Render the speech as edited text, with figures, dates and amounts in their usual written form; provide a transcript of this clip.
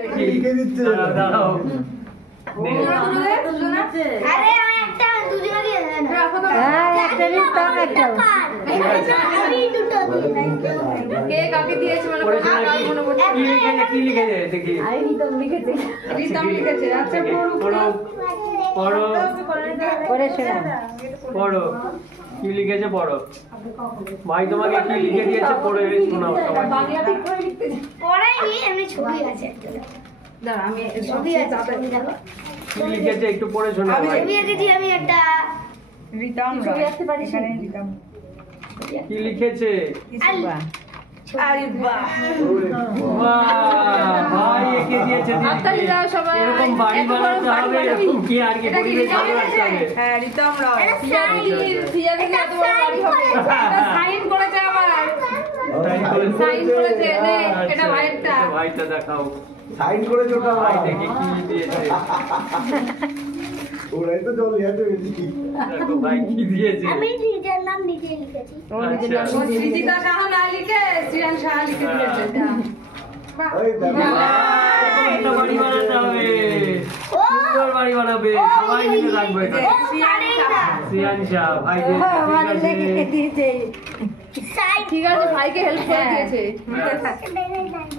লিখে দিচ্ছে দাঁড়াও আরে একটা দুজনে দিয়ে দেন হ্যাঁ একটা রিতম একটা আমি দুটো কে কাকে দিয়েছে মানে মনে পড়ছে কি লিখেছে দেখি আই রিতম লিখেছে রিতম লিখেছে আচ্ছা পড়ো পড়ো পড়ে শোনা পড়ো কি লিখেছে পড়ো ভাই তোমাকে কি লিখে দিয়েছে পড়ে শোনাও সবাই বাংলা ঠিক করে লিখতে পড়াইনি এমনি ছবি আছে দাঁড়া আমি ছবি আছে ছবি দেখো কি লিখেছে একটু পড়ে শোনাও ভাই ছবি এঁকেছি আমি একটা রিতম ছবি আঁকতে পারিস এখানে রিতম কি লিখেছে আরে বাহ বাহ ভাই এঁকে দিয়েছে হাততালি দাও সবাই এরকম বাড়ি বানাতে হবে এরকম কি আর কি এটা কি পরিবেশ রিতম ভালো রাখতে হবে হ্যাঁ রিতম রাও এটা সাইন সিজা থেকে এত বড় বাড়ি হবে এটা সাইন করেছে আবার সাইন করেছে নে এটা ভাইয়েরটা ভাইটা দেখাও সাইন করে চোটা ভাই দেখি কি দিয়েছে ওরাই তো জল ইয়াতে বেশি দেখো ভাই কি দিয়েছে আমি নিজের নাম নিজে লিখেছি আচ্ছা সৃজিতা সাহা না লিখে শ্রিয়ান সাহা লিখে দিয়েছে ওই দেখো একটা বাড়ি বানাতে হবে সুন্দর বাড়ি বানাবে সবাই মিলে রাখবে এটা শ্রিয়ান শাহ ভাই আমার লেগে দিয়েছে সাইড ঠিক আছে ভাইকে হেল্প করে দিয়েছে দেখ